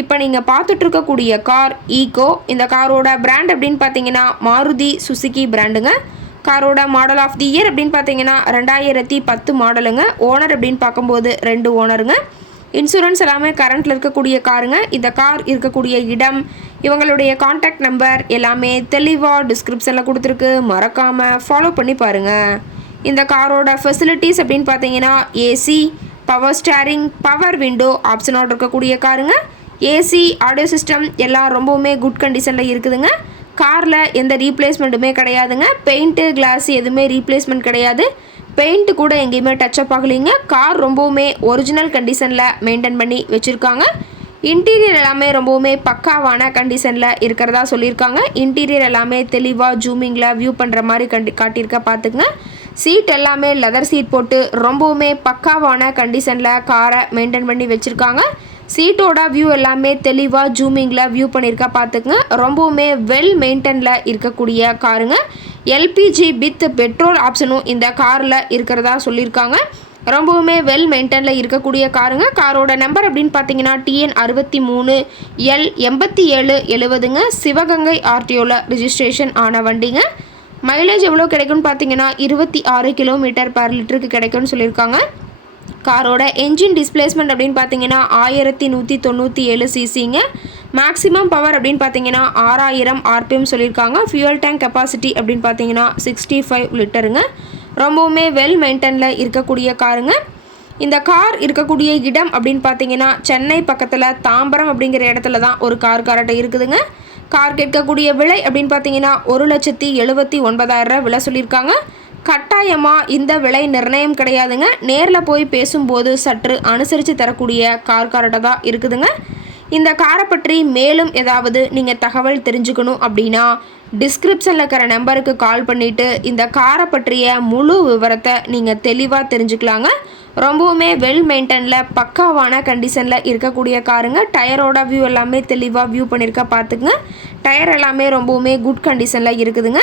இப்போ நீங்கள் பார்த்துட்ருக்கக்கூடிய car ego. இந்த காரோட பிராண்ட் அப்படின்னு பார்த்தீங்கன்னா மாருதி சுசுகி பிராண்டுங்க காரோட மாடல் ஆஃப் தி இயர் அப்படின்னு பார்த்தீங்கன்னா ரெண்டாயிரத்தி பத்து மாடலுங்க ஓனர் அப்படின்னு பார்க்கும்போது ரெண்டு ஓனருங்க இன்சூரன்ஸ் எல்லாமே கரண்ட்டில் இருக்கக்கூடிய காருங்க. இந்த கார் இருக்கக்கூடிய இடம் இவங்களுடைய காண்டாக்ட் நம்பர் எல்லாமே தெளிவாக டிஸ்கிரிப்ஷனில் கொடுத்துருக்கு. மறக்காமல் ஃபாலோ பண்ணி பாருங்கள் இந்த காரோட ஃபெசிலிட்டிஸ் அப்படின்னு பார்த்தீங்கன்னா AC power steering power window ஆப்ஷனோட இருக்கக்கூடிய காருங்க. ஏசி ஆடியோ சிஸ்டம் எல்லாம் ரொம்பவுமே குட் கண்டிஷனில் இருக்குதுங்க. காரில் எந்த ரீப்ளேஸ்மெண்ட்டுமே கிடையாதுங்க. பெயிண்ட்டு கிளாஸ் எதுவுமே ரீப்ளேஸ்மெண்ட் கிடையாது. பெயிண்ட்டு கூட எங்கேயுமே டச்சப் ஆகலைங்க. கார் ரொம்பவுமே ஒரிஜினல் கண்டிஷனில் மெயின்டைன் பண்ணி வச்சுருக்காங்க. இன்டீரியர் எல்லாமே ரொம்பவுமே பக்காவான கண்டிஷனில் இருக்கிறதா சொல்லியிருக்காங்க. இன்டீரியர் எல்லாமே தெளிவாக ஜூமிங்கில் வியூ பண்ணுற மாதிரி கண்டி காட்டியிருக்க பார்த்துக்குங்க. சீட் எல்லாமே லெதர் சீட் போட்டு ரொம்பவுமே பக்காவான கண்டிஷனில் காரை மெயின்டைன் பண்ணி வச்சுருக்காங்க. சீட்டோட வியூ எல்லாமே தெளிவாக ஜூமிங்கில் வியூ பண்ணியிருக்கா பார்த்துக்குங்க ரொம்பவுமே வெல் மெயின்டெனில் இருக்கக்கூடிய காருங்க. எல்பிஜி வித் பெட்ரோல் ஆப்ஷனும் இந்த காரில் இருக்கிறதா சொல்லியிருக்காங்க ரொம்பவுமே வெல் மெயின்டெனில் இருக்கக்கூடிய காருங்க. காரோட நம்பர் அப்படின்னு பார்த்தீங்கன்னா டிஎன் அறுபத்தி மூணு எல் எண்பத்தி ஏழு எழுபதுங்க. சிவகங்கை ஆர்டிஓவில் ரிஜிஸ்ட்ரேஷன் ஆன வண்டிங்க. மைலேஜ் எவ்வளோ கிடைக்கும்னு பார்த்தீங்கன்னா இருபத்தி ஆறு கிலோமீட்டர் பர் லிட்டருக்கு கிடைக்கும்னு சொல்லியிருக்காங்க காரோட என்ஜின் டிஸ்பிளேஸ்மெண்ட் அப்படின்னு பார்த்தீங்கன்னா ஆயிரத்தி நூற்றி தொண்ணூற்றி ஏழு சிசிங்க மேக்ஸிமம் பவர் அப்படின்னு பார்த்தீங்கன்னா ஆறாயிரம் ஆர்பிஎம் சொல்லியிருக்காங்க. ஃபியூல் டேங்க் கெப்பாசிட்டி அப்படின்னு பார்த்தீங்கன்னா சிக்ஸ்டி ஃபைவ் லிட்டருங்க. ரொம்பவுமே வெல் மெயின்டெனில் இருக்கக்கூடிய காருங்க. இந்த கார் இருக்கக்கூடிய இடம் அப்படின்னு பார்த்தீங்கன்னா சென்னை பக்கத்தில் தாம்பரம் அப்படிங்கிற இடத்துல தான் ஒரு கார் காரட்டை இருக்குதுங்க. கார் கேட்கக்கூடிய விலை அப்படின்னு பார்த்தீங்கன்னா ஒரு லட்சத்தி எழுபத்தி ஒன்பதாயிரம் ரூபா விலை சொல்லியிருக்காங்க. கட்டாயமாக இந்த விலை நிர்ணயம் கிடையாதுங்க. நேரில் போய் பேசும்போது சற்று அனுசரித்து தரக்கூடிய கார் கார்ட்டை தான் இருக்குதுங்க. இந்த காரை பற்றி மேலும் ஏதாவது நீங்கள் தகவல் தெரிஞ்சுக்கணும் அப்படின்னா டிஸ்கிரிப்ஷனில் இருக்கிற நம்பருக்கு கால் பண்ணிவிட்டு இந்த காரை பற்றிய முழு விவரத்தை நீங்கள் தெளிவாக தெரிஞ்சுக்கலாங்க. ரொம்பவுமே வெல் மெயின்டெனில் பக்காவான கண்டிஷனில் இருக்கக்கூடிய காருங்க. டயரோட வியூ எல்லாமே தெளிவாக வியூ பண்ணியிருக்க பார்த்துக்குங்க. டயர் எல்லாமே ரொம்பவுமே குட் கண்டிஷனில் இருக்குதுங்க.